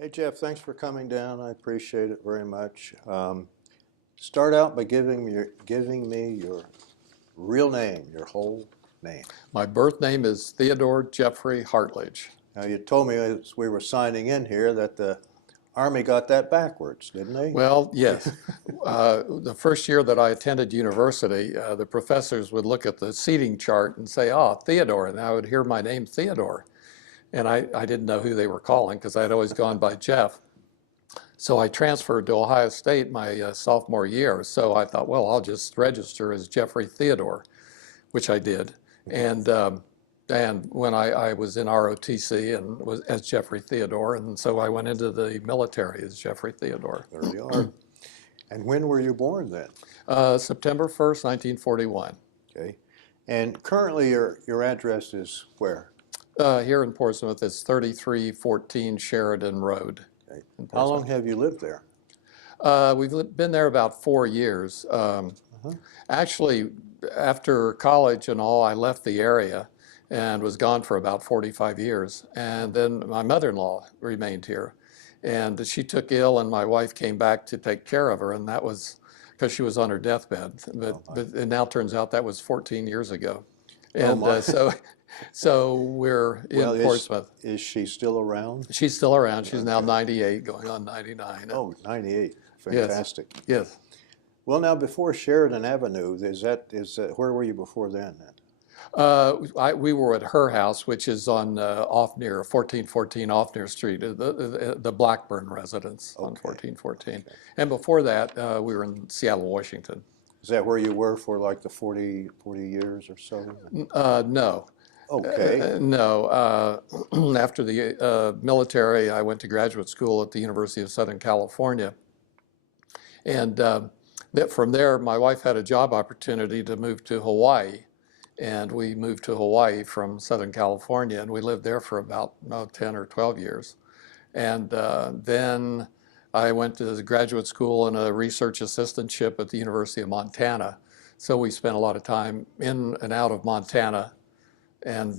Hey Jeff, thanks for coming down. I appreciate it very much. Start out by giving me your real name, your whole name. My birth name is Theodore Jeffrey Hartlage. Now you told me as we were signing in here that the Army got that backwards, didn't they? Well, yes. The first year that I attended university, the professors would look at the seating chart and say, "Oh, Theodore," and I would hear my name, Theodore. And I didn't know who they were calling because I had always gone by Jeff. So I transferred to Ohio State my sophomore year. So I thought, well, I'll just register as Jeffrey Theodore, which I did. And when I was in ROTC and was as Jeffrey Theodore, and so I went into the military as Jeffrey Theodore. There you are. And when were you born then? September 1st, 1941. Okay. And currently your address is where? Here in Portsmouth, it's 3314 Sheridan Road. Okay. In How long Portsmouth. have you lived there? Been there about 4 years. Actually, after college and all, I left the area and was gone for about 45 years. And then my mother-in-law remained here. And she took ill, and my wife came back to take care of her, and that was because she was on her deathbed. But it now turns out that was 14 years ago. And so we're in Well, Portsmouth. is she still around? She's still around. She's now 98, going on 99. Oh, 98. Yes. Fantastic. Yes. Well, now before Sheridan Avenue, where were you before then? We were at her house, which is on off near 1414 off near Street, the Blackburn residence on Okay. 1414. And before that, we were in Seattle, Washington. Is that where you were for like the 40 years or so? No. Okay. No. After the military, I went to graduate school at the University of Southern California. And from there, my wife had a job opportunity to move to Hawaii. And we moved to Hawaii from Southern California, and we lived there for about 10 or 12 years. And then I went to graduate school and a research assistantship at the University of Montana. So we spent a lot of time in and out of Montana, and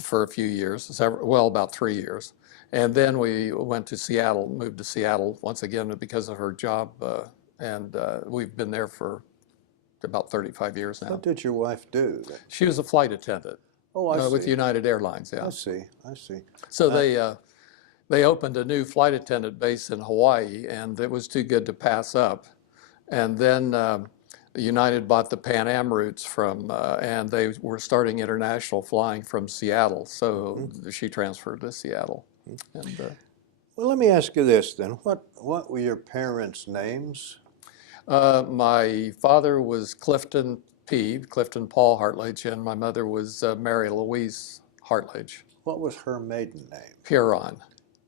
for a few years, about 3 years. And then we went to Seattle, moved to Seattle once again because of her job, and we've been there for about 35 years now. What did your wife do? She was a flight attendant Oh, I see. with United Airlines, yeah. I see. I see. So they opened a new flight attendant base in Hawaii, and it was too good to pass up. And then United bought the Pan Am routes and they were starting international flying from Seattle. So she transferred to Seattle. And, Well, let me ask you this then. What were your parents' names? my father was Clifton Paul Hartlage, and my mother was Mary Louise Hartlage. What was her maiden name? Piron,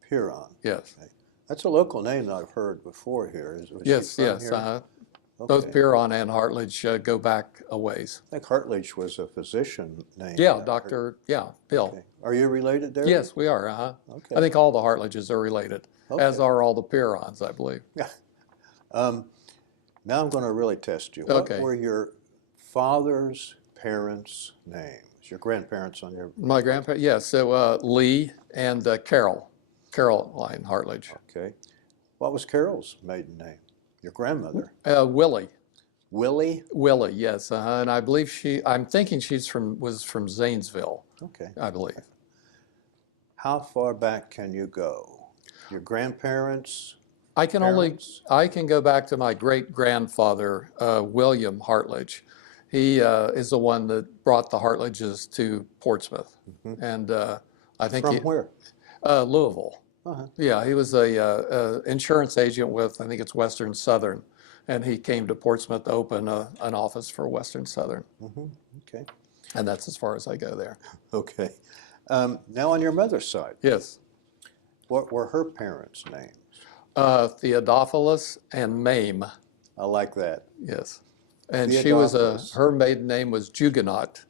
Piron. yes. Okay. That's a local name that I've heard before here. Was Yes, she from yes. here? Both Okay. Piron and Hartlage go back a ways. I think Hartlage was a physician name. Yeah, that I Doctor, yeah, Bill. heard. Okay. Are you related there? Yes, we are, Okay. I think all the Hartlages are related, as Okay. are all the Pirons, I believe. Yeah. Now I'm going to really test you. Okay. What were your father's parents' names? Your grandparents on your... My grandpa, yes, so Lee and Caroline Hartlage. Okay. What was Carol's maiden name? Your grandmother? Willie, Willie? yes, and I believe I'm thinking was from Zanesville, Okay. I believe. How far back can you go? Your grandparents? I can Parents? go back to my great-grandfather, William Hartlage. He is the one that brought the Hartlages to Portsmouth. And I think From where? Louisville. Uh-huh. Yeah, he was a insurance agent with, I think it's Western Southern, and he came to Portsmouth to open an office for Western Southern. Okay. And that's as far as I go there. Okay. Now on your mother's side, Yes. what were her parents' names? Theodophilus and Mame, I like that. yes. And Theodophilus. her maiden name was Jugonaut.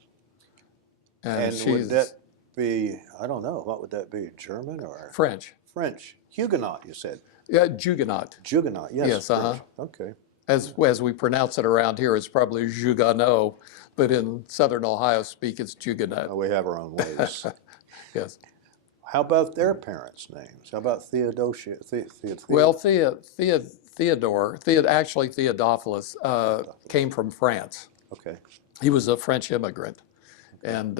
And she's would that be, I don't know, what would that be? German or French. French? Huguenot, you said. Yeah, Jugonaut. Huguenot, yes. Yes, French. Okay. As we pronounce it around here, it's probably Jugonneau, but in Southern Ohio speak, it's Jugonaut. We have our own ways. Yes. How about their parents' names? How about Theodosia? Well, actually Theodophilus came from France. Okay. He was a French immigrant, and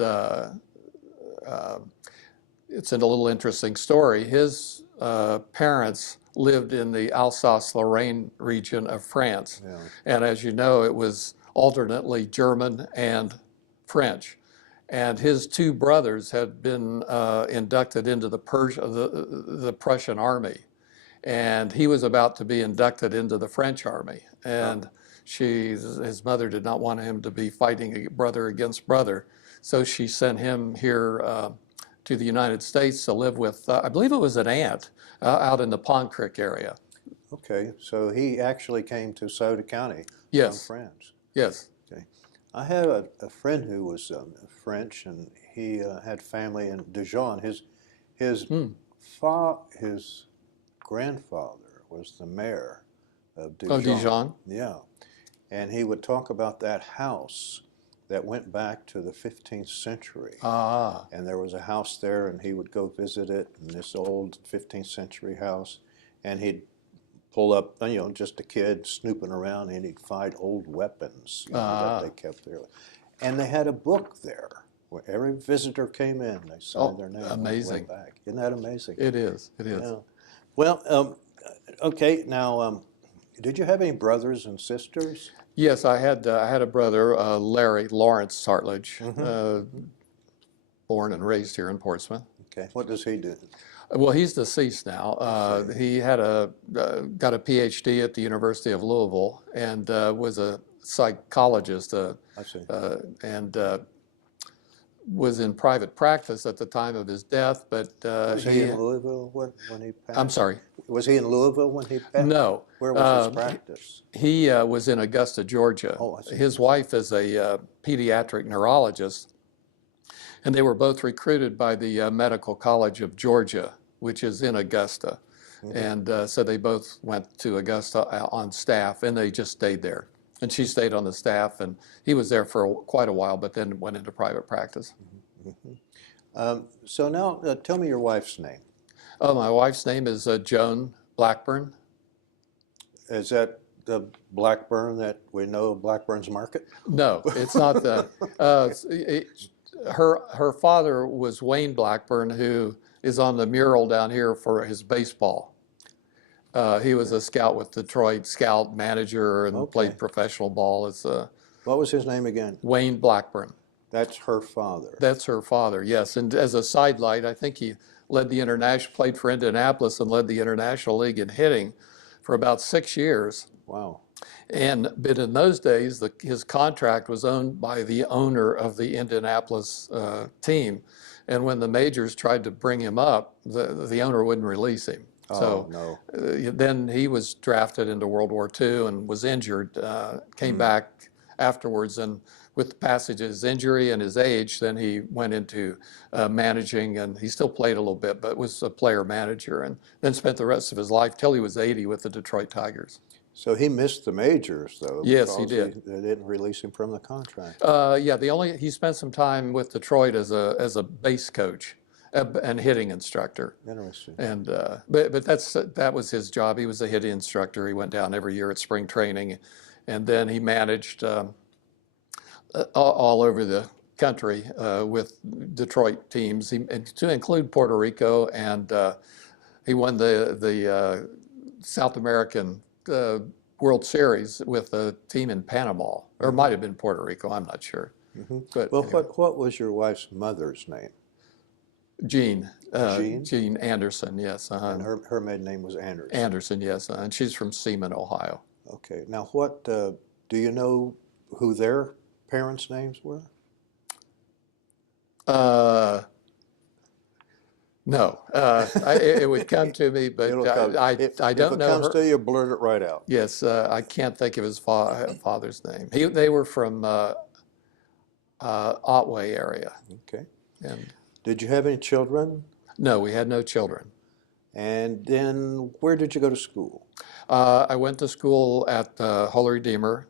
it's a little interesting story. His parents lived in the Alsace-Lorraine region of France, Yeah. and as you know, it was alternately German and French. And his two brothers had been inducted into the Prussian army, and he was about to be inducted into the French army. And his mother did not want him to be fighting brother against brother, so she sent him here to the United States to live with, I believe it was an aunt out in the Pond Creek area. Okay, so he actually came to Sauter County from Yes, France. yes. Okay. I had a friend who was French, and he had family in Dijon. His grandfather was the mayor of Dijon. Oh, Dijon? Yeah, and he would talk about that house that went back to the 15th century. Ah, And there was a house there, and he would go visit it, in this old 15th century house, and he'd pull up, just a kid snooping around, and he'd find old weapons that they kept there. And they had a book there where every visitor came in, they signed their name. Amazing. Went back. Isn't that amazing? it is, it is. Yeah. Well, okay, now, did you have any brothers and sisters? Yes, I had a brother, Lawrence Hartlage, born and raised here in Portsmouth. Okay, what does he do? Well, he's deceased now. He had got a PhD at the University of Louisville and was a psychologist I see. and was in private practice at the time of his death. But Was he in Louisville when he passed? I'm sorry. Was he in Louisville when he passed? No. Where was his practice? He was in Augusta, Georgia. Oh, I see. His wife is a pediatric neurologist, and they were both recruited by the Medical College of Georgia, which is in Augusta. And so they both went to Augusta on staff, and they just stayed there. And she stayed on the staff, and he was there for quite a while, but then went into private practice. So now, tell me your wife's name. Oh, my wife's name is Joan Blackburn. Is that the Blackburn that we know, Blackburn's Market? No, it's not that. Her father was Wayne Blackburn, who is on the mural down here for his baseball. He was a scout with Detroit, scout manager, and played professional ball. As What was his name again? Wayne Blackburn. That's her father. That's her father, yes. And as a sidelight, I think he played for Indianapolis and led the International League in hitting for about 6 years. Wow. But in those days, his contract was owned by the owner of the Indianapolis team. And when the majors tried to bring him up, the owner wouldn't release him. So no. Then he was drafted into World War II and was injured, came back afterwards, and with the passage of his injury and his age, then he went into managing, and he still played a little bit, but was a player manager, and then spent the rest of his life till he was 80 with the Detroit Tigers. So he missed the majors, though. Yes, he did. They didn't release him from the contract. Yeah, he spent some time with Detroit as a base coach and hitting instructor. Interesting. And but that was his job. He was a hitting instructor. He went down every year at spring training, and then he managed all over the country with Detroit teams, to include Puerto Rico, and he won the South American World Series with a team in Panama, or it might have been Puerto Rico. I'm not sure. But Well, anyway. what was your wife's mother's name? Jean. Jean? Jean Anderson, yes. And her maiden name was Anderson. Anderson, yes. And she's from Seaman, Ohio. Okay. Now, what do you know who their parents' names were? No. It would come to me, but I don't know. If it comes to you, blurt it right out. Yes, I can't think of his father's name. They were from Otway area. Okay. And Did you have any children? no, we had no children. And then where did you go to school? I went to school at Holy Redeemer,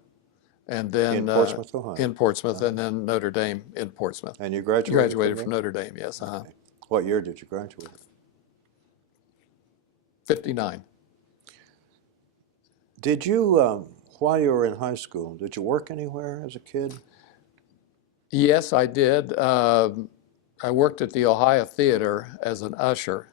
and then In Portsmouth, Ohio. in Portsmouth, and then Notre Dame in Portsmouth. And you graduated Graduated from from there? Notre Dame, yes. Okay. What year did you graduate? 59. Did you, while you were in high school, did you work anywhere as a kid? Yes, I did. I worked at the Ohio Theater as an usher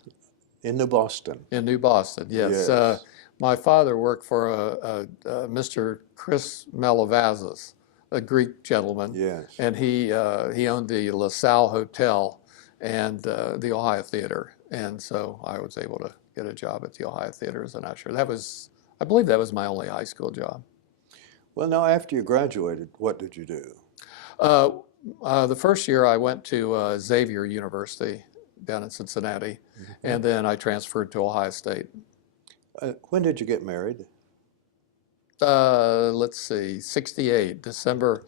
In New Boston. in New Boston. Yes. Yes. My father worked for Mr. Chris Malavazis, a Greek gentleman, Yes. and he owned the LaSalle Hotel and the Ohio Theater, and so I was able to get a job at the Ohio Theater as an usher. I believe that was my only high school job. Well, now after you graduated, what did you do? Uh, the first year I went to Xavier University down in Cincinnati, and then I transferred to Ohio State. When did you get married? Let's see, 68, December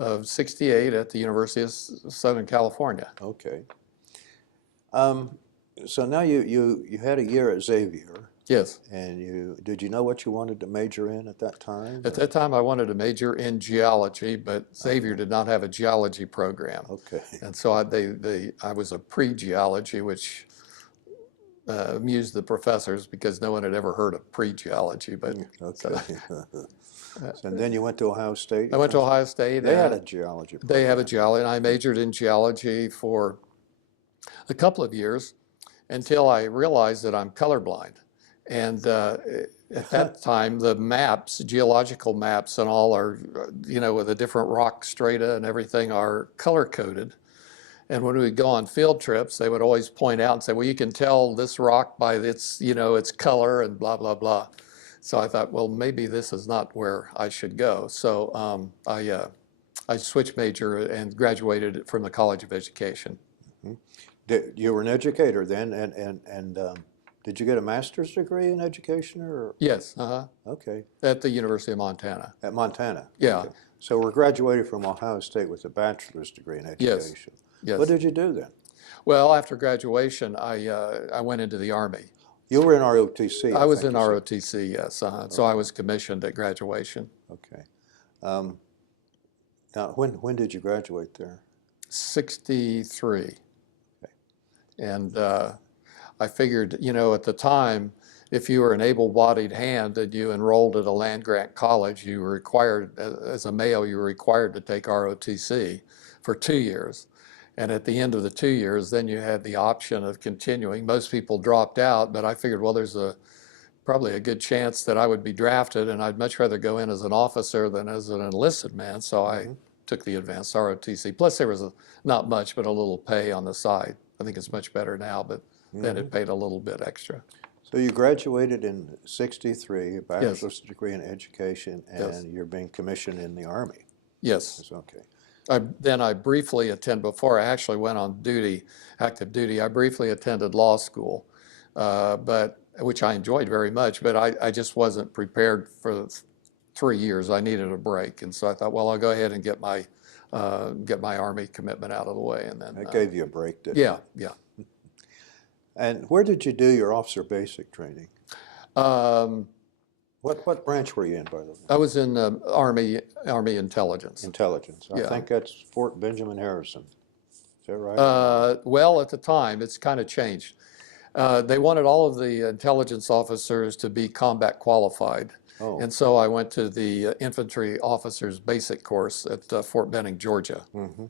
of 68 at the University of Southern California. Okay. So now you had a year at Xavier, Yes. and did you know what you wanted to major in at that time? At that time, I wanted to major in geology, but Xavier did not have a geology program. Okay. And so I was a pre-geology, which amused the professors because no one had ever heard of pre-geology. But Okay. And then you went to Ohio State? I went to Ohio State. They had a geology program. They have a geology, and I majored in geology for a couple of years until I realized that I'm colorblind. And at that time, the maps, geological maps and all are, with the different rock strata and everything are color coded. And when we would go on field trips, they would always point out and say, well, you can tell this rock by its, its color and blah, blah, blah. So I thought, well, maybe this is not where I should go. So I switched major and graduated from the College of Education. You were an educator then, and did you get a master's degree in education or? Yes, Okay. at the University of Montana. At Montana? Yeah. Okay. So we're graduated from Ohio State with a bachelor's degree in Yes. education. Yes. What did you do then? Well, after graduation, I went into the Army. You were in ROTC. I was think in you said. ROTC, yes. So I was commissioned at graduation. Okay. Now, when did you graduate there? 63. Okay. And I figured, at the time, if you were an able-bodied hand and you enrolled at a land-grant college, you were required, as a male, you were required to take ROTC for 2 years. And at the end of the 2 years, then you had the option of continuing. Most people dropped out, but I figured, well, there's probably a good chance that I would be drafted, and I'd much rather go in as an officer than as an enlisted man. So I took the advanced ROTC. Plus, there was not much, but a little pay on the side. I think it's much better now, but then it paid a little bit extra. So you graduated in 63, a bachelor's degree in education, and you're being commissioned in the Army. Yes. That's okay. Then I briefly before I actually went on duty, active duty, I briefly attended law school, which I enjoyed very much, but I just wasn't prepared for 3 years. I needed a break. And so I thought, well, I'll go ahead and get my Army commitment out of the way. And then That gave you a break, didn't yeah, it? yeah. And where did you do your officer basic training? What branch were you in, by the way? I was in Army Intelligence. Intelligence. I Yeah. think that's Fort Benjamin Harrison. Is that right? Well, at the time, it's kind of changed. They wanted all of the intelligence officers to be combat qualified. Oh. And so I went to the infantry officers basic course at Fort Benning, Georgia. Mm-hmm.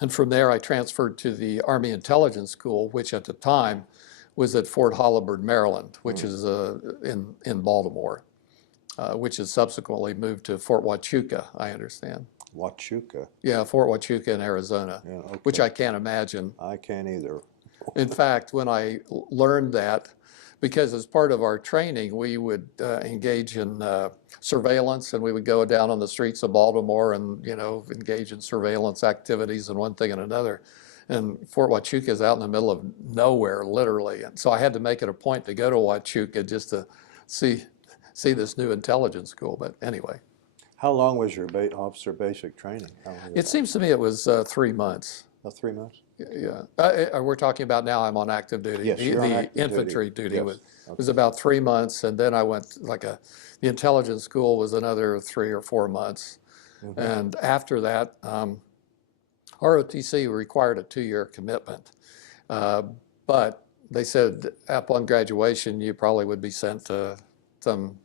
And from there, I transferred to the Army Intelligence School, which at the time was at Fort Holabird, Maryland, which is in Baltimore, which has subsequently moved to Fort Huachuca, I understand. Huachuca. Yeah, Fort Huachuca in Arizona, Yeah, okay. which I can't imagine. I can't either. In fact, when I learned that, because as part of our training, we would engage in surveillance, and we would go down on the streets of Baltimore and, engage in surveillance activities and one thing and another. And Fort Huachuca is out in the middle of nowhere, literally. And so I had to make it a point to go to Huachuca just to see this new intelligence school. But anyway. How long was your officer basic training? It seems to me it was 3 months. 3 months? Yeah. We're talking about now I'm on active duty. Yes, you're on active infantry duty. duty Yes. was about 3 months, and then I went the intelligence school was another 3 or 4 months. Mm-hmm. And after that, ROTC required a 2-year commitment. But they said upon graduation, you probably would be sent to some,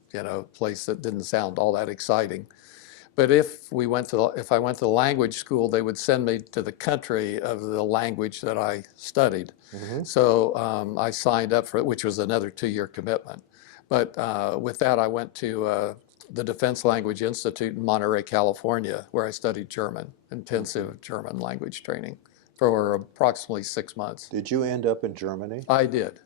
place that didn't sound all that exciting. But if I went to the language school, they would send me to the country of the language that I studied. So I signed up for it, which was another 2-year commitment. But with that, I went to the Defense Language Institute in Monterey, California, where I studied German, intensive German language training for approximately 6 months. Did you end up in Germany? I did.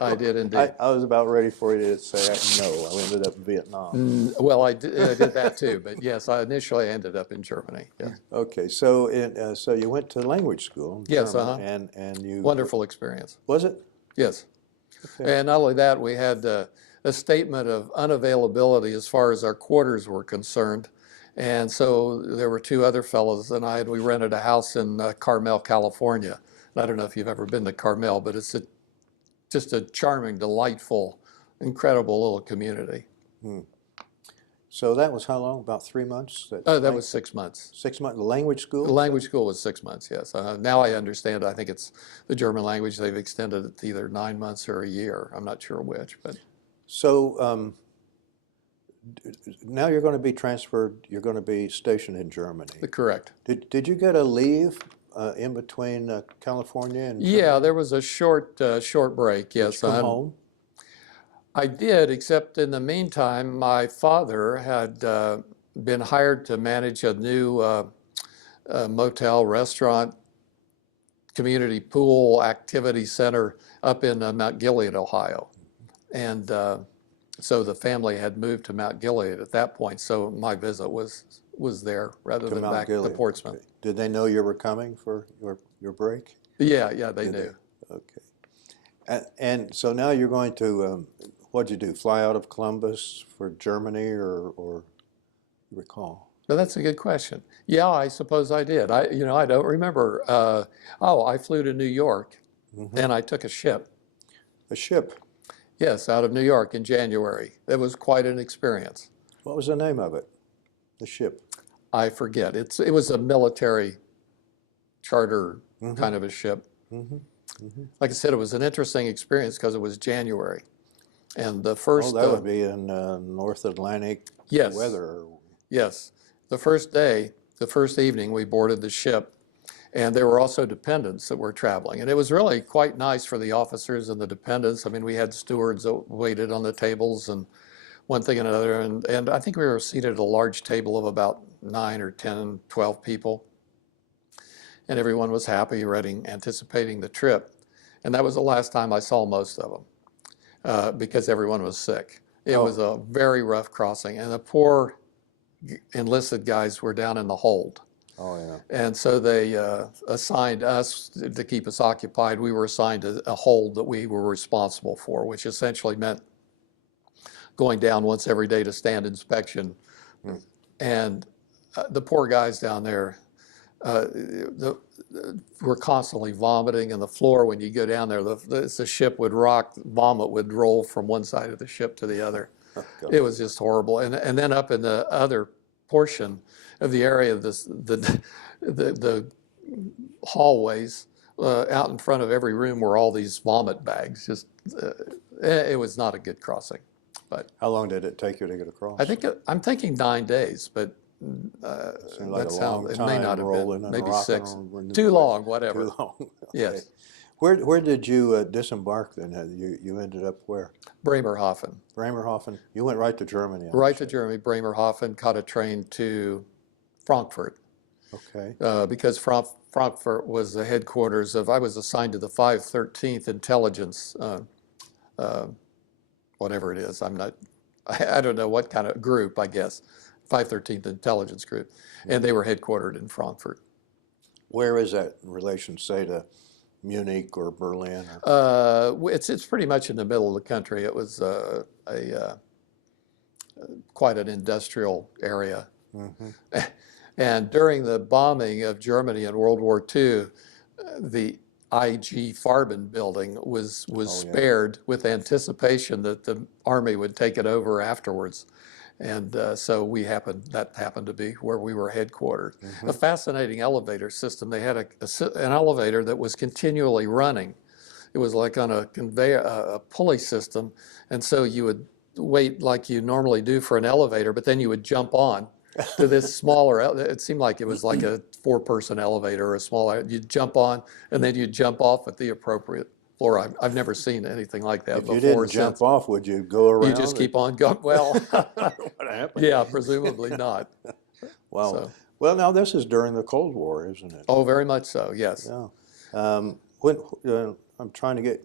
I did indeed. I was about ready for you to say no. I ended up in Vietnam. Well, I did that too, but yes, I initially ended up in Germany. Yes. Okay, so so you went to language school in Yes, German, and you Wonderful experience. was it? Yes. Okay. And not only that, we had a statement of unavailability as far as our quarters were concerned. And so there were 2 other fellows and I, and we rented a house in Carmel, California. And I don't know if you've ever been to Carmel, but it's just a charming, delightful, incredible little community. So that was how long? About 3 months? That was 6 months. 6 months. Language school? The language school was 6 months, yes. Now I understand, I think it's the German language, they've extended it to either 9 months or a year. I'm not sure which, but. So now you're going to be transferred, you're going to be stationed in Germany. Correct. Did you get a leave in between California and Germany? Yeah, there was a short break, yes. Did you come home? I did, except in the meantime, my father had been hired to manage a new motel, restaurant, community pool activity center up in Mount Gilead, Ohio. And so the family had moved to Mount Gilead at that point, so my visit was there rather than Mount back to Gilead. Portsmouth. Okay. Did they know you were coming for your break? Yeah, they knew. Okay. And so now you're going to, what'd you do, fly out of Columbus for Germany or recall? Well, that's a good question. Yeah, I suppose I did. I don't remember. I flew to New York and I took a ship. A ship? Yes, out of New York in January. It was quite an experience. What was the name of it? The ship? I forget. It was a military charter kind of a ship. Like I said, it was an interesting experience because it was January. And the first... that would be in North Atlantic yes, weather. Yes. The first day, the first evening, we boarded the ship. And there were also dependents that were traveling. And it was really quite nice for the officers and the dependents. I mean, we had stewards that waited on the tables and one thing and another. And I think we were seated at a large table of about 9 or 10, 12 people. And everyone was happy, ready, anticipating the trip. And that was the last time I saw most of them because everyone was sick. It was a very rough crossing. And the poor enlisted guys were down in the hold. Oh, yeah. And so they assigned us to keep us occupied. We were assigned a hold that we were responsible for, which essentially meant going down once every day to stand inspection. And the poor guys down there were constantly vomiting, and the floor, when you go down there, the ship would rock, vomit would roll from one side of the ship to the other. It was just horrible. And then up in the other portion of the area of the hallways, out in front of every room were all these vomit bags. Just it was not a good crossing. But how long did it take you to get across? I'm thinking 9 days, but like that sounds, it may not have been, maybe 6. Too long, whatever. Too long. Okay. Yes. Where did you disembark then? You ended up where? Bremerhaven. Bremerhaven. You went right to Germany. Right to Germany, Bremerhaven, caught a train to Frankfurt. Okay. Because Frankfurt was the headquarters of, I was assigned to the 513th Intelligence, whatever it is. I don't know what kind of group, I guess. 513th Intelligence Group. And they were headquartered in Frankfurt. Where is that in relation, say, to Munich or Berlin? It's pretty much in the middle of the country. It was quite an industrial area. And during the bombing of Germany in World War II, the IG Farben building was spared with anticipation that the army would take it over afterwards. And so that happened to be where we were headquartered. A fascinating elevator system. They had an elevator that was continually running. It was like on a conveyor, a pulley system. And so you would wait like you normally do for an elevator, but then you would jump on to this smaller, it seemed like it was like a 4-person elevator or a smaller, you'd jump on and then you'd jump off at the appropriate floor. I've never seen anything like that If before. you didn't jump off, would you go around? You just keep on going. Well, What happened? yeah, presumably not. Wow. So, Well, now this is during the Cold War, isn't it? oh, very much so, yes. Yeah. When I'm trying to get,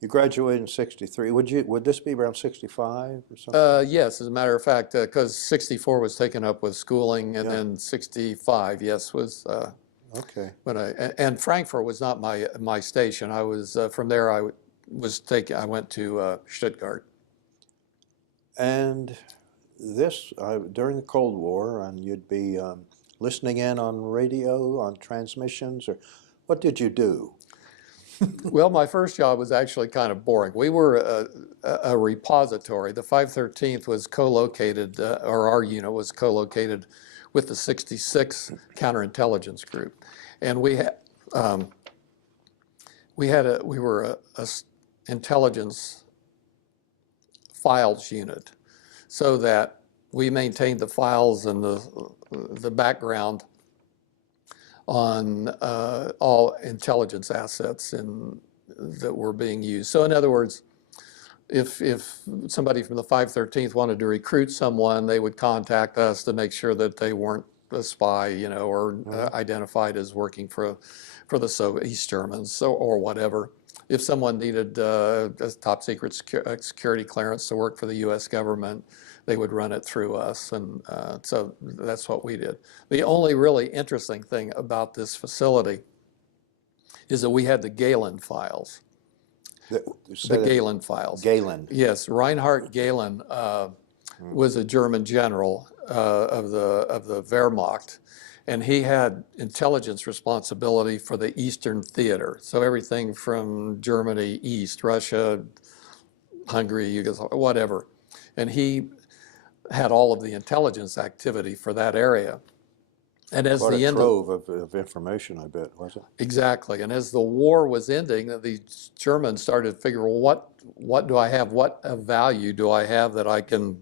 you graduated in '63. Would this be around '65 or something? Yes, as a matter of fact, because 64 was taken up with schooling, and Yeah. then 65, yes, was Okay. when and Frankfurt was not my station. I was from there. I went to Stuttgart. And this during the Cold War, and you'd be listening in on radio, on transmissions, or what did you do? Well, my first job was actually kind of boring. We were a repository. The 513th was co-located, or our unit was co-located with the 66 Counterintelligence Group, and we were a intelligence files unit, so that we maintained the files and the background on all intelligence assets that were being used. So in other words, if somebody from the 513th wanted to recruit someone, they would contact us to make sure that they weren't a spy, or identified as working for the East Germans or whatever. If someone needed a top secret security clearance to work for the U.S. government, they would run it through us, and so that's what we did. The only really interesting thing about this facility is that we had the Galen files. The Galen files. Galen. Yes, Reinhard Galen was a German general of the Wehrmacht, and he had intelligence responsibility for the Eastern Theater. So everything from Germany east, Russia, Hungary, Yugoslavia, whatever, and he had all of the intelligence activity for that area. And as Quite the a end trove of information, I bet, was it? exactly, and as the war was ending, the Germans started to figure, well, what do I have? What value do I have that I can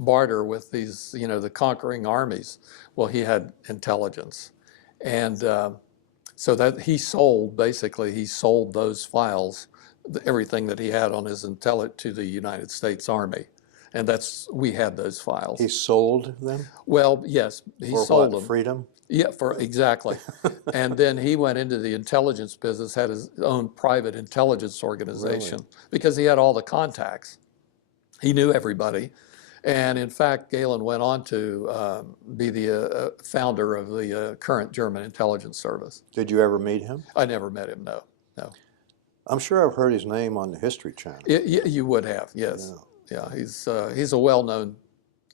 barter with these, the conquering armies? Well, he had intelligence, and so that he sold those files, everything that he had on his to the United States Army. And we had those files. He sold them? Well, yes, he For sold what, them. freedom? Yeah, exactly. And then he went into the intelligence business, had his own private intelligence organization, because he had all the contacts. He knew everybody. And in fact, Galen went on to be the founder of the current German intelligence service. Did you ever meet him? I never met him, no. I'm sure I've heard his name on the History Channel. You would have, yes. Yeah, he's a well-known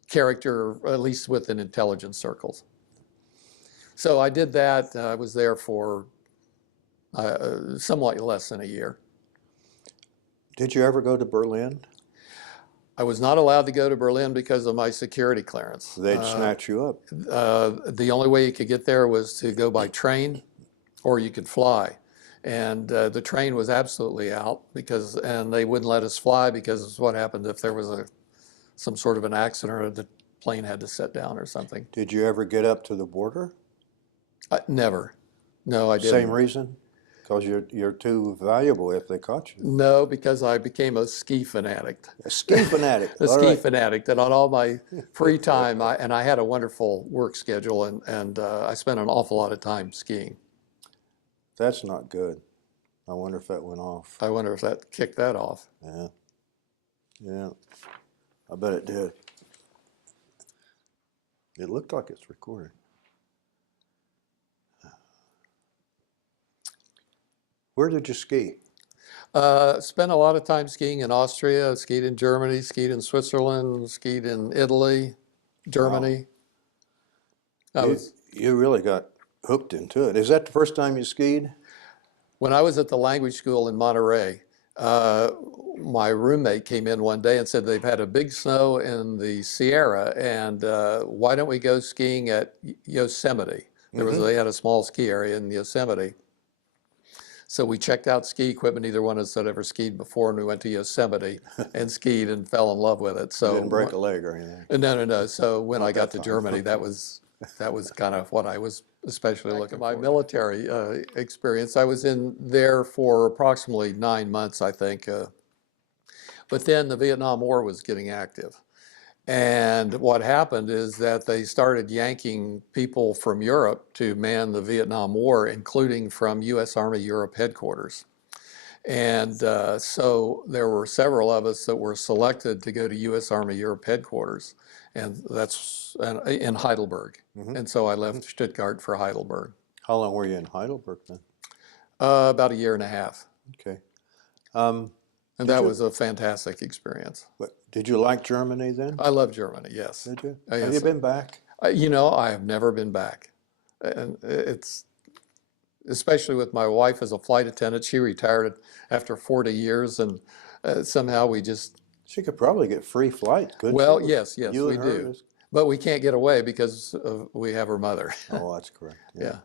character, at least within intelligence circles. So I did that. I was there for somewhat less than a year. Did you ever go to Berlin? I was not allowed to go to Berlin because of my security clearance. They'd snatch you up. The only way you could get there was to go by train, or you could fly. And the train was absolutely out and they wouldn't let us fly because what happened if there was some sort of an accident or the plane had to set down or something. Did you ever get up to the border? Never. No, I didn't. Same reason? Because you're too valuable if they caught you. No, because I became a ski fanatic. A ski fanatic. A ski fanatic, that on all my free time, I had a wonderful work schedule, and I spent an awful lot of time skiing. That's not good. I wonder if that went off. I wonder if that kicked that off. Yeah. Yeah. I bet it did. It looked like it's recording. Where did you ski? Spent a lot of time skiing in Austria, skied in Germany, skied in Switzerland, skied in Italy, Germany. Wow. You really got hooked into it. Is that the first time you skied? When I was at the language school in Monterey, my roommate came in one day and said they've had a big snow in the Sierra, and why don't we go skiing at Yosemite? They had a small ski area in Yosemite. So we checked out ski equipment. Neither one of us had ever skied before, and we went to Yosemite and skied and fell in love with it. You So didn't break a leg or anything. no. So when I got to fun. Germany, that was kind of what I was especially looking for. My military experience, I was in there for approximately 9 months, I think. But then the Vietnam War was getting active. And what happened is that they started yanking people from Europe to man the Vietnam War, including from U.S. Army Europe headquarters. And so there were several of us that were selected to go to U.S. Army Europe headquarters, and that's in Heidelberg. And so I left Stuttgart for Heidelberg. How long were you in Heidelberg then? About a year and a half. Okay. And that was a fantastic experience. Did you like Germany then? I love Germany, yes. Did you? Yes. Have you been back? I have never been back. And it's, especially with my wife as a flight attendant, she retired after 40 years, and somehow we just... She could probably get free flight, couldn't Well, she? yes, we do. But we can't get away because we have her mother. Oh, that's correct. Yeah.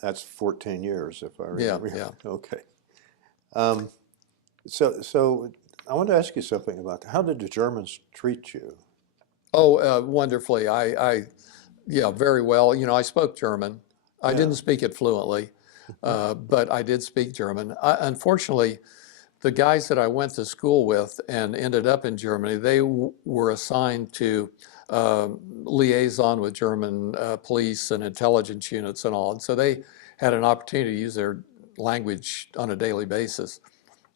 That's 14 years, if I remember. Yeah. Okay. So I want to ask you something about that. How did the Germans treat you? Oh, wonderfully. Yeah, very well. I spoke German. I didn't speak it fluently, but I did speak German. Unfortunately, the guys that I went to school with and ended up in Germany, they were assigned to liaison with German police and intelligence units and all. And so they had an opportunity to use their language on a daily basis.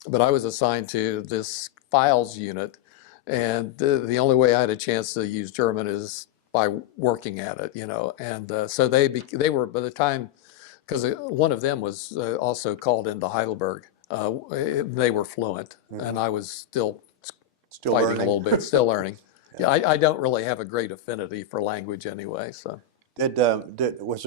But I was assigned to this files unit, and the only way I had a chance to use German is by working at it, And so they were, by the time, because one of them was also called into Heidelberg, they were fluent, and I was still fighting learning a little bit, still learning. Yeah, I don't really have a great affinity for language anyway, so. Was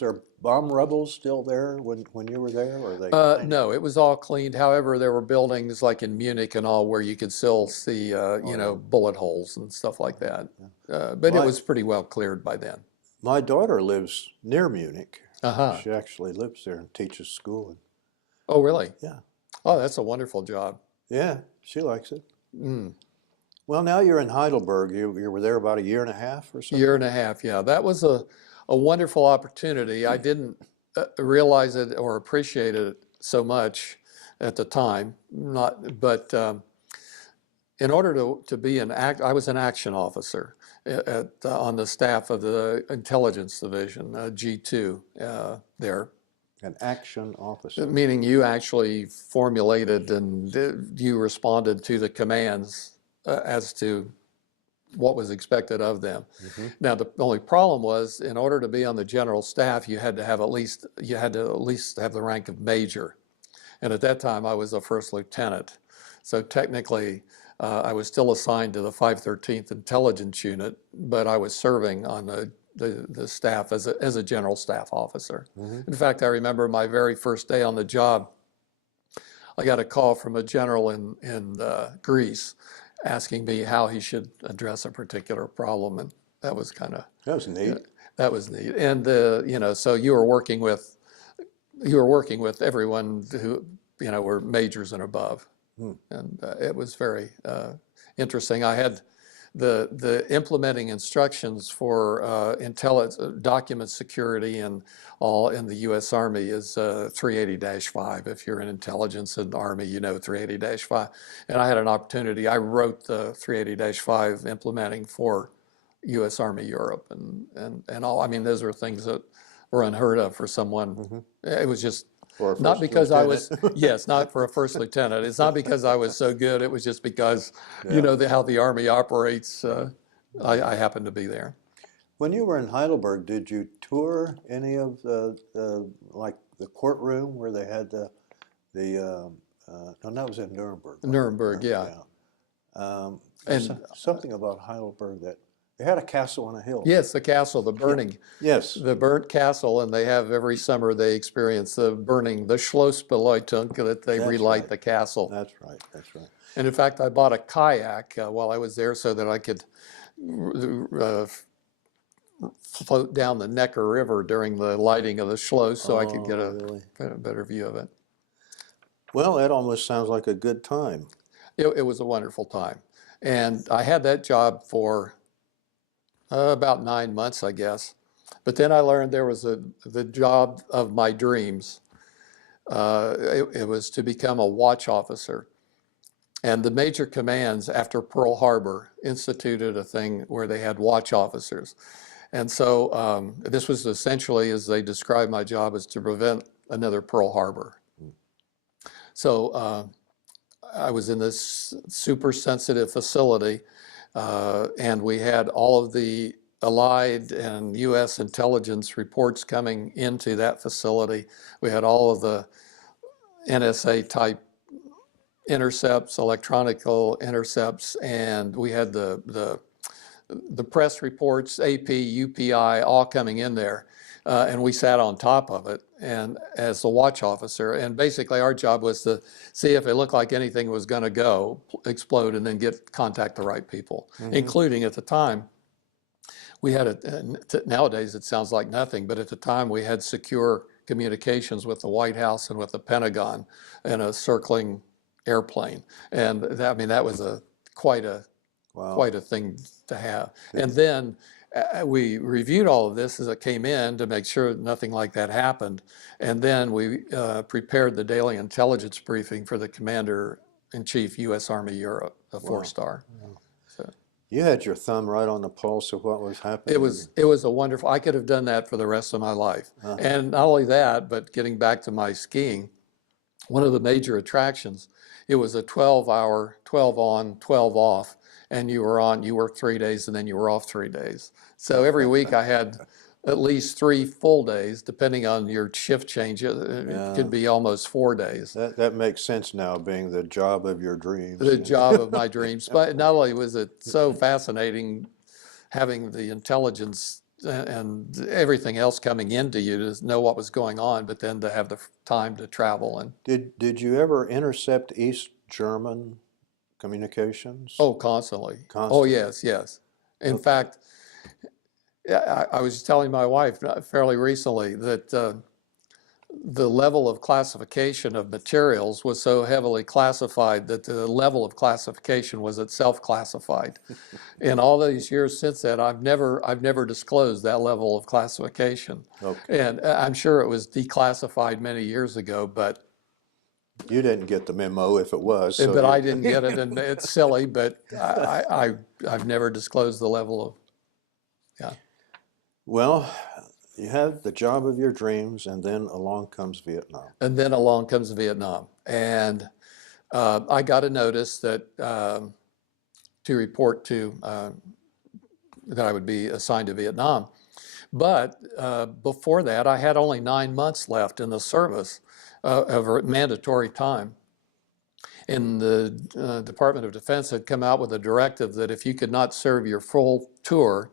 there bomb rubbles still there when you were there, or they? No, it was all cleaned. However, there were buildings like in Munich and all where you could still see, bullet holes and stuff like that. But it was pretty well cleared by then. My daughter lives near Munich. Uh-huh. She actually lives there and teaches school. Oh, really? Yeah. Oh, that's a wonderful job. Yeah, she likes it. Mm. Well, now you're in Heidelberg. You were there about a year and a half or something? Year and a half, yeah. That was a wonderful opportunity. I didn't realize it or appreciate it so much at the time. But in order to be I was an action officer on the staff of the intelligence division, G2 there. An action officer. Meaning you actually formulated and you responded to the commands as to what was expected of them. Now, the only problem was, in order to be on the general staff, you had to at least have the rank of major. And at that time, I was a first lieutenant. So technically, I was still assigned to the 513th Intelligence Unit, but I was serving on the staff as a general staff officer. In fact, I remember my very first day on the job, I got a call from a general in Greece asking me how he should address a particular problem, and that was neat. That was neat, and so you were working with everyone who were majors and above, and it was very interesting. I had the implementing instructions for document security and all in the U.S. Army is 380-5. If you're in intelligence in the Army, 380-5. And I had an opportunity. I wrote the 380-5 implementing for U.S. Army Europe and all. I mean, those are things that were unheard of for someone. It was just not because I was, yes, not for a first lieutenant. It's not because I was so good. It was just because, how the Army operates. I happened to be there. When you were in Heidelberg, did you tour any of like the courtroom where they had no, that was in Nuremberg. Nuremberg, yeah. And something about Heidelberg that They had a castle on a hill. Yes, the castle, the burning, Yes. the burnt castle, and they have every summer they experience the burning, the Schlossbeleuchtung, that they That's relight right. the castle. That's right. That's right. And in fact, I bought a kayak while I was there so that I could float down the Neckar River during the lighting of the Schloss so I could get Oh, really? a better view of it. Well, that almost sounds like a good time. It was a wonderful time. And I had that job for about 9 months, I guess. But then I learned there was the job of my dreams. It was to become a watch officer. And the major commands after Pearl Harbor instituted a thing where they had watch officers. And so this was essentially, as they described my job, as to prevent another Pearl Harbor. So I was in this super sensitive facility, and we had all of the Allied and U.S. intelligence reports coming into that facility. We had all of the NSA type intercepts, electronical intercepts, and we had the press reports, AP, UPI, all coming in there. And we sat on top of it and as the watch officer. And basically our job was to see if it looked like anything was going to go, explode, and then contact the right people, including at the time, we had nowadays it sounds like nothing, but at the time we had secure communications with the White House and with the Pentagon and a circling airplane. And that was quite a thing to have. And then we reviewed all of this as it came in to make sure nothing like that happened. And then we prepared the daily intelligence briefing for the Commander-in-Chief, U.S. Army Europe, a 4-star. So You had your thumb right on the pulse of what was happening. it was a wonderful, I could have done that for the rest of my life. And not only that, but getting back to my skiing, one of the major attractions, it was a 12-hour, 12 on, 12 off. And you worked 3 days and then you were off 3 days. So every week I had at least 3 full days, depending on your shift change. It could be almost 4 days. That makes sense now, being the job of your dreams. The job of my dreams. But not only was it so fascinating having the intelligence and everything else coming into you to know what was going on, but then to have the time to travel. And Did you ever intercept East German communications? oh, constantly. Oh, Constantly. yes. In fact, I was telling my wife fairly recently that the level of classification of materials was so heavily classified that the level of classification was itself classified. In all these years since then, I've never disclosed that level of classification. Okay. And I'm sure it was declassified many years ago, but You didn't get the memo if it was. So but I didn't get it, and it's silly, but I've never disclosed the level of, yeah. Well, you had the job of your dreams, and then along comes Vietnam. And then along comes Vietnam. And I got a notice that to report to, that I would be assigned to Vietnam. But before that, I had only 9 months left in the service of mandatory time. And the Department of Defense had come out with a directive that if you could not serve your full tour,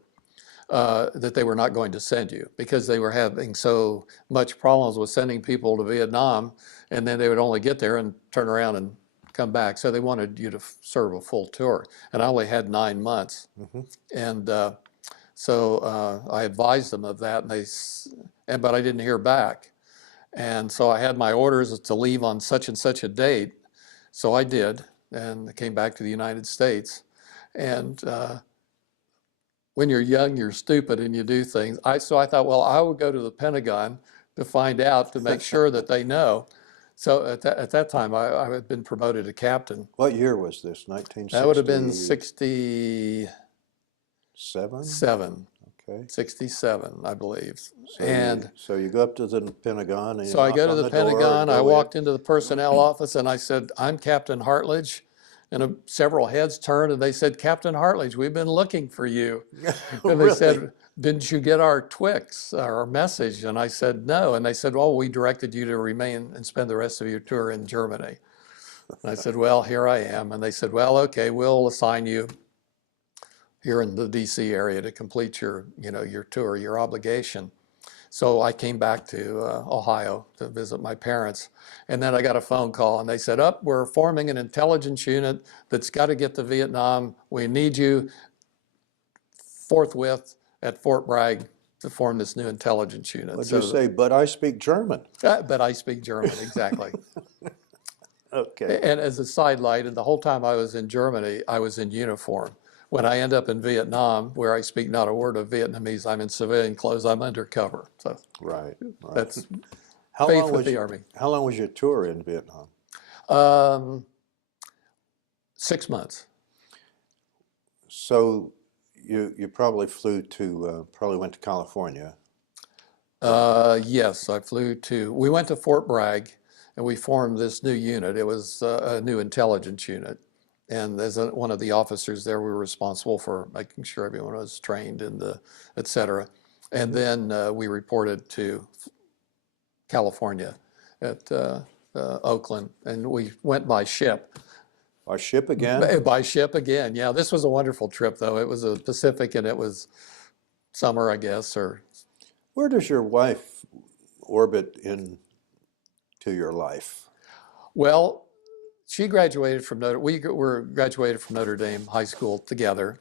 that they were not going to send you because they were having so much problems with sending people to Vietnam, and then they would only get there and turn around and come back. So they wanted you to serve a full tour, and I only had 9 months. And so I advised them of that, but I didn't hear back. And so I had my orders to leave on such and such a date. So I did, and I came back to the United States. And when you're young, you're stupid and you do things. So I thought, well, I would go to the Pentagon to find out, to make sure that they know. So at that time, I had been promoted to captain. What year was this? 1960? That would have been 67. 7? Okay. 67, I believe. So you go up to the Pentagon and so I go to the Pentagon, I walked into the personnel office and I said, I'm Captain Hartlage. And several heads turned and they said, Captain Hartlage, we've been looking for you. And they said, didn't you get our Twix, our message? And I said, no. And they said, well, we directed you to remain and spend the rest of your tour in Germany. And I said, well, here I am. And they said, well, okay, we'll assign you. you're in the D.C. area to complete your, your tour, your obligation. So I came back to Ohio to visit my parents. And then I got a phone call and they said, we're forming an intelligence unit that's got to get to Vietnam. We need you forthwith at Fort Bragg to form this new intelligence unit. What'd you say? But I speak German. But I speak German, exactly. Okay. And as a sidelight, and the whole time I was in Germany, I was in uniform. When I end up in Vietnam, where I speak not a word of Vietnamese, I'm in civilian clothes, I'm undercover. So Right. that's How faith long with was the Army. How long was your tour in Vietnam? 6 months. So you probably probably went to California. Yes, we went to Fort Bragg and we formed this new unit. It was a new intelligence unit. And as one of the officers there, we were responsible for making sure everyone was trained et cetera. And then we reported to California at Oakland, and we went by ship. By ship again? By ship again, yeah. This was a wonderful trip, though. It was a Pacific, and it was summer, I guess, or... Where does your wife orbit into your life? Well, she graduated from we were graduated from Notre Dame High School together,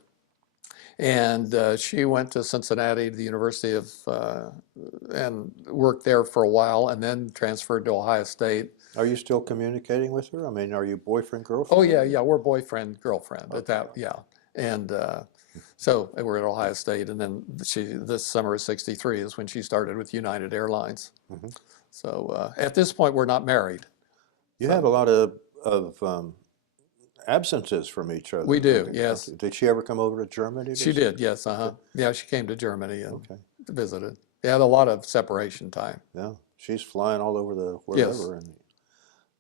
and she went to Cincinnati to the University of and worked there for a while, and then transferred to Ohio State. Are you still communicating with her? I mean, are you boyfriend girlfriend? Oh yeah, we're boyfriend girlfriend at that, yeah, and so we're at Ohio State, and then this summer of '63 is when she started with United Airlines. Mm-hmm. So at this point, we're not married. You have a lot of absences from each other. We do, yes. Did she ever come over to Germany? She did, yes. Yeah, she came to Germany and visited. They had a lot of separation time. Yeah, she's flying all over the Yes. wherever.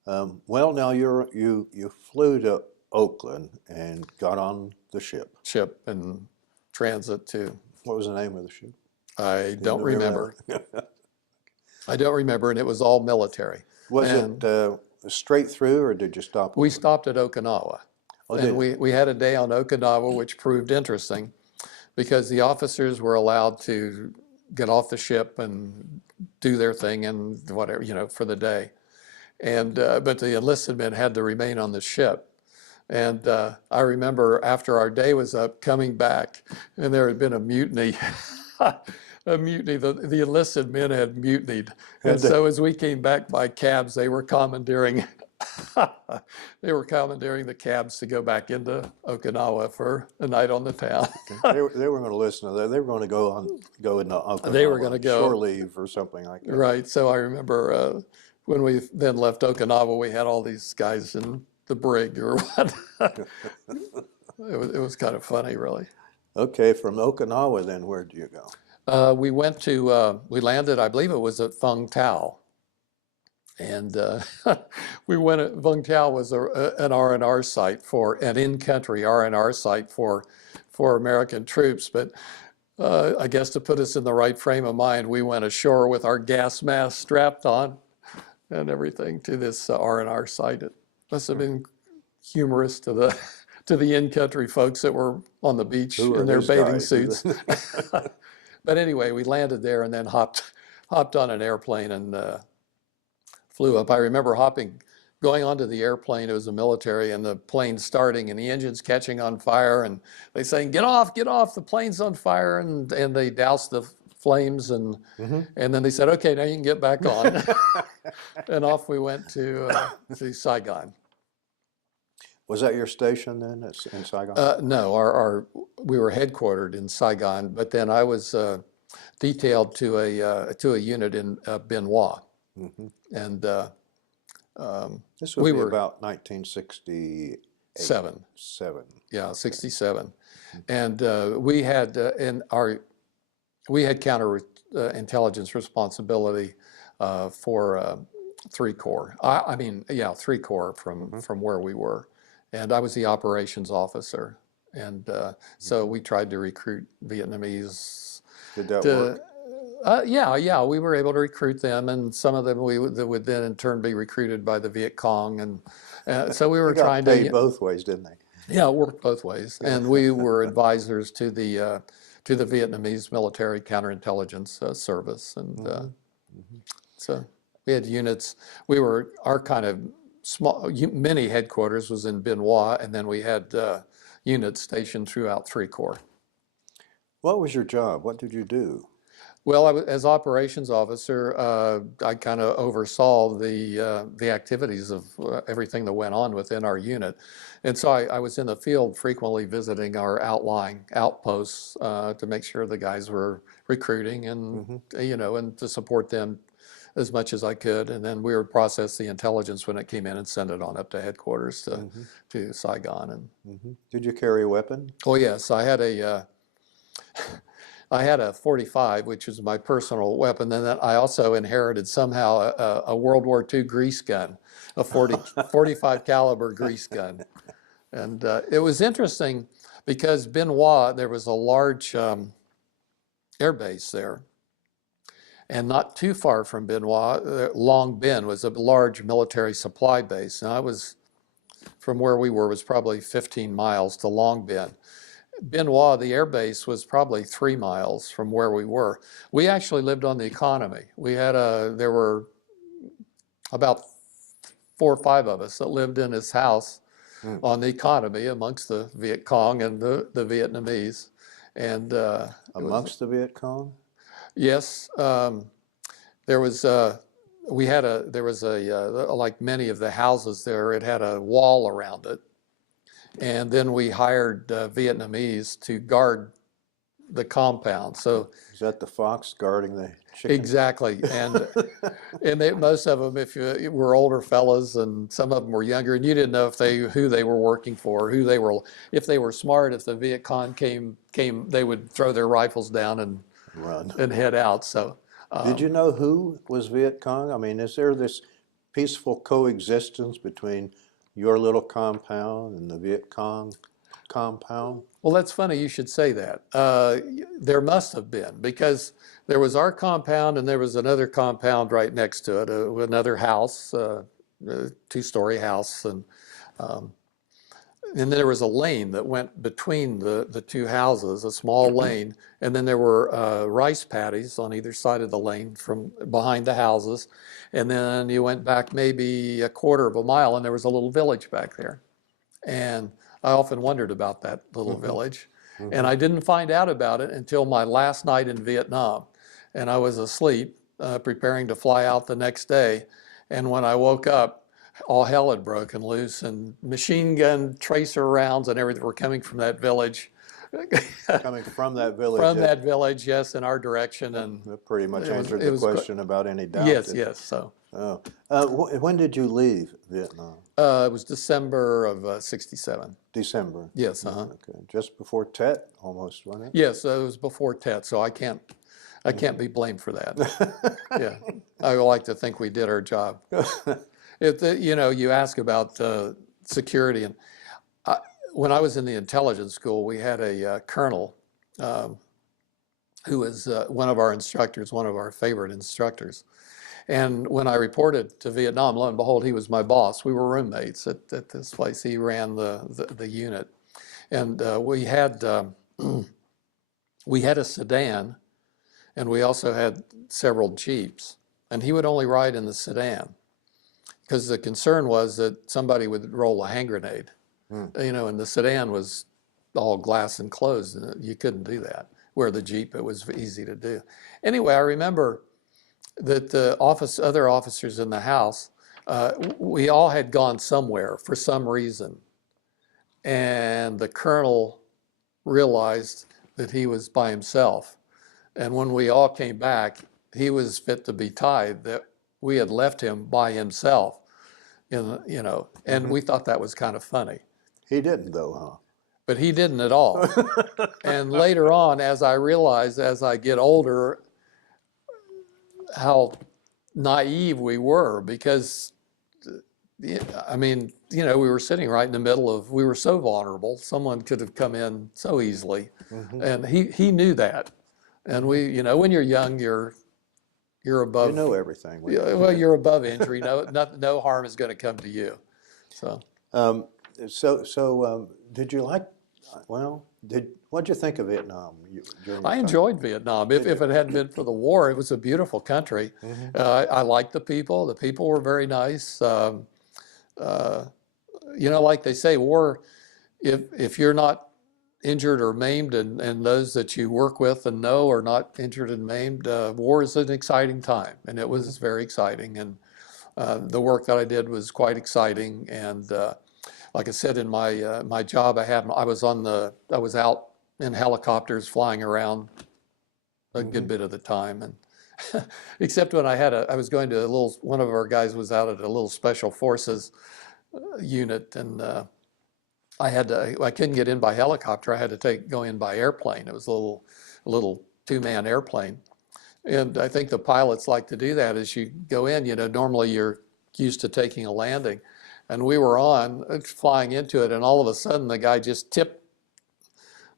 And well, now you flew to Oakland and got on the ship. Ship and transit to. What was the name of the ship? I don't remember. I don't remember, and it was all military. Was it straight through, or did you stop? We stopped at Okinawa. Oh, and we had a day on Okinawa, which proved interesting because the officers were allowed to get off the ship and do their thing and whatever, for the day. And but the enlisted men had to remain on the ship. And I remember after our day was up, coming back, and there had been a mutiny. A mutiny. The enlisted men had mutinied, and so as we came back by cabs, they were commandeering. They were commandeering the cabs to go back into Okinawa for a night on the town. They were going to listen to that. They were going to go into Okinawa. They were going to go shore leave or something like that. Right. So I remember when we then left Okinawa, we had all these guys in the brig or what. It was kind of funny, really. Okay, from Okinawa, then where do you go? We landed, I believe it was at Vung Tau. And we went at Vung Tau was an R&R site an in-country R&R site for American troops. But I guess to put us in the right frame of mind, we went ashore with our gas mask strapped on and everything to this R&R site. It must have been humorous to the in-country folks that were on the beach in their bathing suits. But anyway, we landed there and then hopped on an airplane and flew up. I remember going onto the airplane. It was a military, and the plane starting, and the engine's catching on fire, and they saying, "Get off! the plane's on fire!" And they doused the flames, and then they said, "Okay, now you can get back on." And off we went to Saigon. Was that your station then in Saigon? No, we were headquartered in Saigon, but then I was detailed to a unit in Bien Hoa, and this would be about 1967. Yeah, 67, and we had counter intelligence responsibility for 3 Corps. I mean, 3 Corps from where we were. And I was the operations officer. And so we tried to recruit Vietnamese. Did that work? Yeah, we were able to recruit them. And some of them would then in turn be recruited by the Viet Cong. And so we were they got trying paid to. both ways, didn't they? Yeah, it worked both ways. And we were advisors to the Vietnamese military counterintelligence service. And so we had units. Our kind of mini headquarters was in Bien Hoa, and then we had units stationed throughout 3 Corps. What was your job? What did you do? Well, as operations officer, I kind of oversaw the activities of everything that went on within our unit, and so I was in the field frequently visiting our outlying outposts to make sure the guys were recruiting and and to support them as much as I could, and then we would process the intelligence when it came in and send it on up to headquarters to Saigon. And Did you carry a weapon? oh yes, I had a 45, which was my personal weapon, and then I also inherited somehow a World War II grease gun, a 45 caliber grease gun. And it was interesting because Bien Hoa, there was a large air base there. And not too far from Bien Hoa, Long Binh was a large military supply base. And I was, from where we were, was probably 15 miles to Long Binh. Bien Hoa, the air base, was probably 3 miles from where we were. We actually lived on the economy. There were about 4 or 5 of us that lived in this house on the economy amongst the Viet Cong and the Vietnamese. And amongst the Viet Cong? Yes, there was like many of the houses there, it had a wall around it. And then we hired Vietnamese to guard the compound. So is that the fox guarding the chicken? Exactly. And most of them, if you were older fellas, and some of them were younger, and you didn't know who they were working for, if they were smart. If the Viet Cong came, they would throw their rifles down and run and head out. So did you know who was Viet Cong? I mean, is there this peaceful coexistence between your little compound and the Viet Cong compound? Well, that's funny you should say that. There must have been, because there was our compound and there was another compound right next to it, another house, a 2-story house, and then there was a lane that went between the 2 houses, a small lane, and then there were rice paddies on either side of the lane from behind the houses, and then you went back maybe a quarter of a mile and there was a little village back there. And I often wondered about that little village, and I didn't find out about it until my last night in Vietnam, and I was asleep preparing to fly out the next day, and when I woke up, all hell had broken loose, and machine gun tracer rounds and everything were coming from that village. Coming from that village? From that village, yes, in our direction. And that pretty much answered the question about any doubt. Yes. So. Oh. When did you leave Vietnam? It was December of '67. December? Yes. Okay. Just before Tet, almost, wasn't it? Yes, it was before Tet, so I can't be blamed for that. Yeah, I like to think we did our job. You ask about security, and when I was in the intelligence school, we had a colonel who was one of our instructors, one of our favorite instructors. And when I reported to Vietnam, lo and behold, he was my boss. We were roommates at this place. He ran the unit, and we had a sedan, and we also had several Jeeps. And he would only ride in the sedan, because the concern was that somebody would roll a hand grenade, and the sedan was all glass enclosed, and you couldn't do that. Where the Jeep, it was easy to do. Anyway, I remember that the other officers in the house, we all had gone somewhere for some reason, and the colonel realized that he was by himself. And when we all came back, he was fit to be tied, that we had left him by himself, and we thought that was kind of funny. He didn't, though, huh? But he didn't at all. And later on, as I realized, as I get older, how naive we were, because, we were sitting right in the middle we were so vulnerable. Someone could have come in so easily. And he knew that. And when you're young, you're above. You know everything. Well, you're above injury. No harm is going to come to you. So. So did you like? Well, what'd you think of Vietnam during your I time? enjoyed Vietnam. If it hadn't been for the war, it was a beautiful country. I liked the people. The people were very nice. Uh, like they say, war, if you're not injured or maimed and those that you work with and know are not injured and maimed, war is an exciting time. And it was very exciting. And the work that I did was quite exciting. And like I said, in my job, I was out in helicopters flying around a good bit of the time. And except when I was going to one of our guys was out at a little special forces unit, and I couldn't get in by helicopter. I had to go in by airplane. It was a little two-man airplane. And I think the pilots like to do that as you go in. Normally you're used to taking a landing. And we were flying into it, and all of a sudden the guy just tipped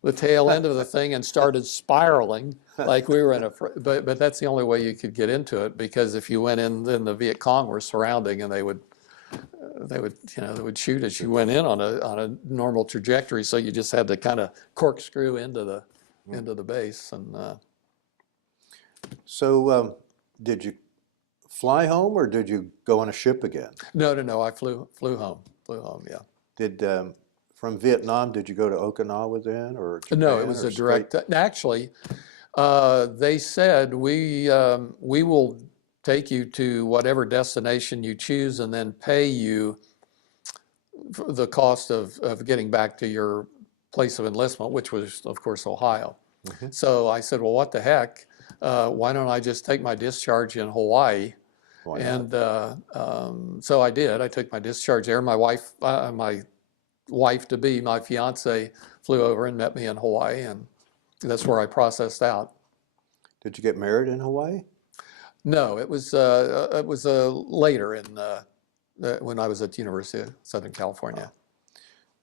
the tail end of the thing and started spiraling like we were in but that's the only way you could get into it, because if you went in, then the Viet Cong were surrounding, and they would shoot as you went in on a normal trajectory. So you just had to kind of corkscrew into the base. And So did you fly home or did you go on a ship again? no, I flew home. Yeah. Did from Vietnam, did you go to Okinawa then, or Japan? No, it was or a direct. Actually, they said we will take you to whatever destination you choose, and then pay you the cost of getting back to your place of enlistment, which was, of course, Ohio. So I said, well, what the heck? Why don't I just take my discharge in Hawaii? Why not? And so I did. I took my discharge there. My wife to be, my fiance, flew over and met me in Hawaii, and that's where I processed out. Did you get married in Hawaii? No, it was later when I was at the University of Southern California.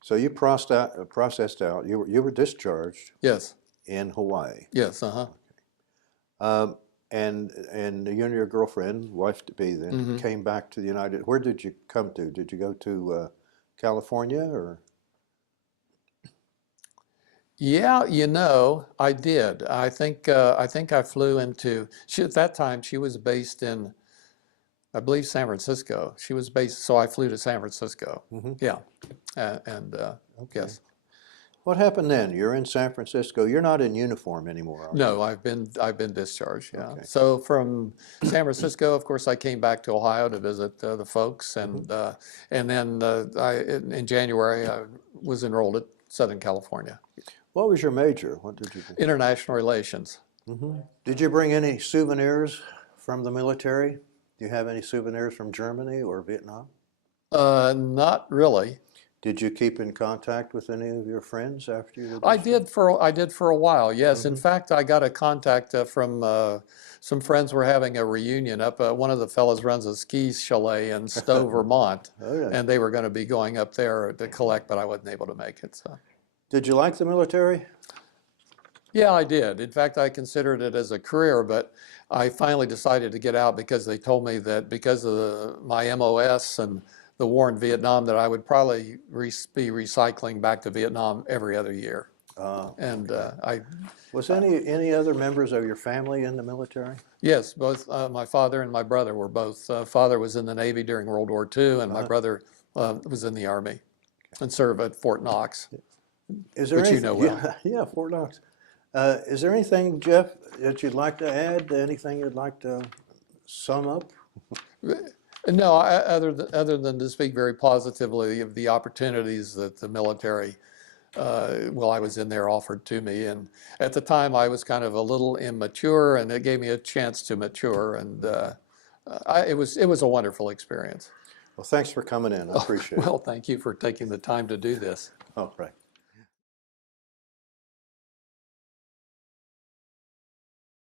So you processed out. You were discharged Yes. in Hawaii. Yes. And you and your girlfriend, wife to be then, came back to the United. Where did you come to? Did you go to California or? Yeah, I did. I think I flew into. At that time, she was based in, I believe, San Francisco. She was based, so I flew to San Francisco. Yeah, and Okay. yes. What happened then? You're in San Francisco. You're not in uniform anymore, are you? No, I've been discharged. Yeah. Okay. So from San Francisco, of course, I came back to Ohio to visit the folks, and then in January I was enrolled at Southern California. What was your major? What did you do? International relations. Did you bring any souvenirs from the military? Do you have any souvenirs from Germany or Vietnam? Not really. Did you keep in contact with any of your friends after you were I discharged? did for a while. Yes. In fact, I got a contact from some friends were having a reunion up. One of the fellows runs a ski chalet in Stowe, Vermont, Oh, yeah. and they were going to be going up there to collect, but I wasn't able to make it. So. Did you like the military? Yeah, I did. In fact, I considered it as a career, but I finally decided to get out because they told me that because of my MOS and the war in Vietnam, that I would probably be recycling back to Vietnam every other year. And Was any other members of your family in the military? yes, both my father and my brother were both. Father was in the Navy during World War II, and my brother was in the Army and served at Fort Knox, Is there which you anything, know well. Yeah, Fort Knox. Is there anything, Jeff, that you'd like to add? Anything you'd like to sum up? No, other than to speak very positively of the opportunities that the military, while I was in there, offered to me. And at the time, I was kind of a little immature, and it gave me a chance to mature. And it was a wonderful experience. Well, thanks for coming in. I appreciate it. Well, thank you for taking the time to do this. All right.